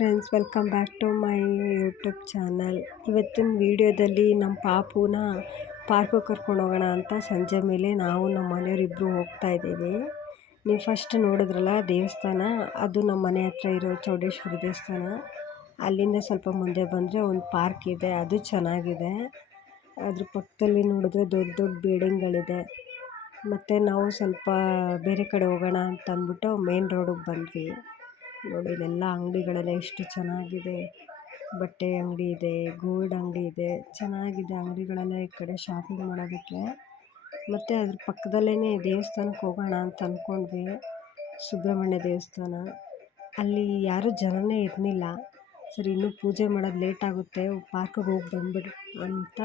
Friends, welcome back to my YouTube channel. ಇವತ್ತಿನ ವಿಡಿಯೋದಲ್ಲಿ ನಮ್ಮ ಪಾಪುನ ಪಾರ್ಕಿಗೆ ಕರ್ಕೊಂಡು ಹೋಗೋಣ ಅಂತ ಸಂಜೆ ಮೇಲೆ ನಾವು ನಮ್ಮ ಮನೆಯವರಿಬ್ಬರು ಹೋಗ್ತಾ ಇದ್ದೀವಿ. ನೀವು ಫಸ್ಟ್ ನೋಡಿದ್ರಲ್ಲ ದೇವಸ್ಥಾನ, ಅದು ನಮ್ಮ ಮನೆ ಹತ್ರ ಇರೋ ಚೌಡೇಶ್ವರಿ ದೇವಸ್ಥಾನ. ಅಲ್ಲಿಂದ ಸ್ವಲ್ಪ ಮುಂದೆ ಬಂದರೆ ಒಂದು ಪಾರ್ಕ್ ಇದೆ, ಅದು ಚೆನ್ನಾಗಿದೆ. ಅದ್ರ ಪಕ್ಕದಲ್ಲಿ ನೋಡಿದ್ರೆ ದೊಡ್ಡ ದೊಡ್ಡ ಬಿಲ್ಡಿಂಗ್ಗಳಿದೆ. ಮತ್ತು ನಾವು ಸ್ವಲ್ಪ ಬೇರೆ ಕಡೆ ಹೋಗೋಣ ಅಂತ ಅಂದ್ಬಿಟ್ಟು ಮೇನ್ ರೋಡಿಗೆ ಬಂದ್ವಿ. ನೋಡಿ, ಇಲ್ಲೆಲ್ಲ ಅಂಗಡಿಗಳೆಲ್ಲ ಎಷ್ಟು ಚೆನ್ನಾಗಿದೆ. ಬಟ್ಟೆ ಅಂಗಡಿ ಇದೆ, ಗೋಲ್ಡ್ ಅಂಗಡಿ ಇದೆ, ಚೆನ್ನಾಗಿದೆ ಅಂಗಡಿಗಳೆಲ್ಲ ಈ ಕಡೆ ಶಾಪಿಂಗ್ ಮಾಡೋದಕ್ಕೆ. ಮತ್ತು ಅದ್ರ ಪಕ್ಕದಲ್ಲೇ ದೇವಸ್ಥಾನಕ್ಕೆ ಹೋಗೋಣ ಅಂತ ಅಂದ್ಕೊಂಡ್ವಿ, ಸುಬ್ರಹ್ಮಣ್ಯ ದೇವಸ್ಥಾನ. ಅಲ್ಲಿ ಯಾರೂ ಜನನೇ ಇರಲಿಲ್ಲ. ಸರಿ, ಇನ್ನೂ ಪೂಜೆ ಮಾಡೋದು ಲೇಟ್ ಆಗುತ್ತೆ, ಪಾರ್ಕಿಗೆ ಹೋಗಿ ಬಂದ್ಬಿಡು ಅಂತ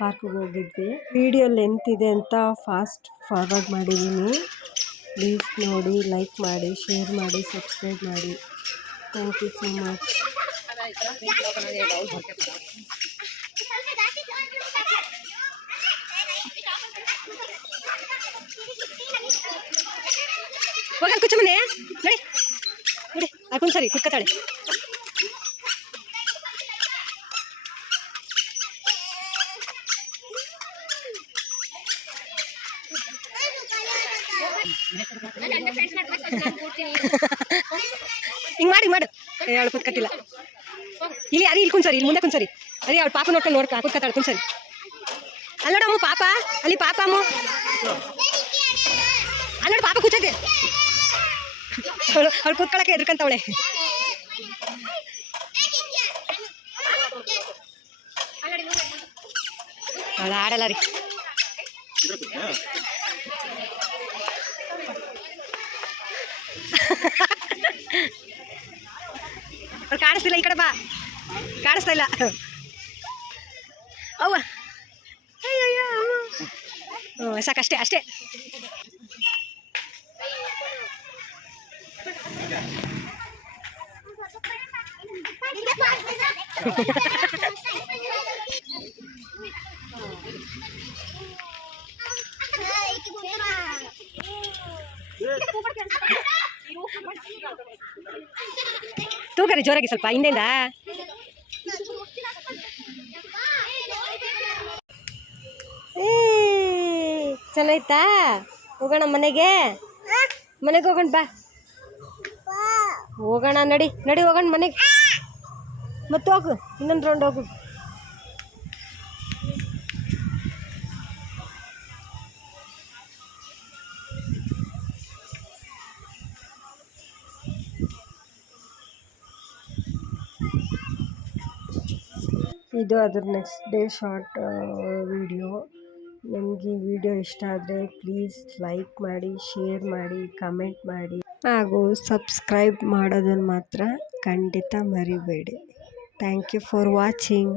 ಪಾರ್ಕಿಗೆ ಹೋಗಿದ್ವಿ. ವಿಡಿಯೋ ಲೆಂತ್ ಇದೆ ಅಂತ ಫಾಸ್ಟ್ ಫಾರ್ವರ್ಡ್ ಮಾಡಿದ್ದೀನಿ. ಪ್ಲೀಸ್ ನೋಡಿ, ಲೈಕ್ ಮಾಡಿ, ಶೇರ್ ಮಾಡಿ, ಸಬ್ಸ್ಕ್ರೈಬ್ ಮಾಡಿ. Thank you so much. ಹೋಗಲ್ ಕುಚ್ಚ ಮನೆ ನೋಡಿ ನೋಡಿ, ಹಾಕೊಂಡು ಸರಿ ಕುಕ್ಕತ್ತಾಳೆ. ಹಿಂಗೆ ಮಾಡಿ ಮಾಡು, ಅವಳು ಕುತ್ಕತ್ತಿಲ್ಲ. ಇಲ್ಲಿ ಅರಿ ಇಲ್ಲಿ ಕುಂದ್ಸರಿ, ಇಲ್ಲಿ ಮುಂದೆ ಕುಂದ್ಸರಿ. ಅರಿ ಅವಳು ಪಾಪ ನೋಡ್ಕೊಂಡು ಕುತ್ಕತ್ತಾಳೆ, ಕುಂದ್ಸರಿ. ಅಲ್ಲೋಡಮ್ಮ ಪಾಪ, ಅಲ್ಲಿ ಪಾಪ ಅಮ್ಮ, ಅಲ್ಲೋಡು ಪಾಪ ಕೂತೈತೆ. ಅವಳು ಕೂತ್ಕೊಳ್ಳೋಕೆ ಎದ್ರಕಂತವಳೆ. ಅವಳು ಆಡಲ್ಲ ರೀ. ಅವ್ರು ಕಾಣಿಸ್ತಿಲ್ಲ, ಈ ಕಡೆ ಬಾ, ಕಾಣಿಸ್ತಾ ಇಲ್ಲ. ಅವ್ವ ಅಯ್ಯಯ್ಯ, ಸಾಕಷ್ಟೇ ಅಷ್ಟೇ. ತೂಕರಿ ಜೋರಾಗಿ ಸ್ವಲ್ಪ ಹಿಂದೆಯಿಂದ. ಚೆನ್ನಾಯ್ತಾ? ಹೋಗೋಣ ಮನೆಗೆ, ಮನೆಗೆ ಹೋಗೋಣ ಬಾ. ಹೋಗೋಣ ನಡಿ ನಡಿ, ಹೋಗೋಣ ಮನೆಗೆ. ಮತ್ತೆ ಹೋಗು, ಇನ್ನೊಂದು ರೌಂಡ್ ಹೋಗು. ಇದು ಅದ್ರ ನೆಕ್ಸ್ಟ್ ಡೇ ಶಾರ್ಟ್ ವಿಡಿಯೋ. ನಿಮಗೆ ಈ ವಿಡಿಯೋ ಇಷ್ಟ ಆದರೆ ಪ್ಲೀಸ್ ಲೈಕ್ ಮಾಡಿ, ಶೇರ್ ಮಾಡಿ, ಕಮೆಂಟ್ ಮಾಡಿ, ಹಾಗೂ ಸಬ್ಸ್ಕ್ರೈಬ್ ಮಾಡೋದನ್ನು ಮಾತ್ರ ಖಂಡಿತ ಮರಿಬೇಡಿ. Thank you for watching.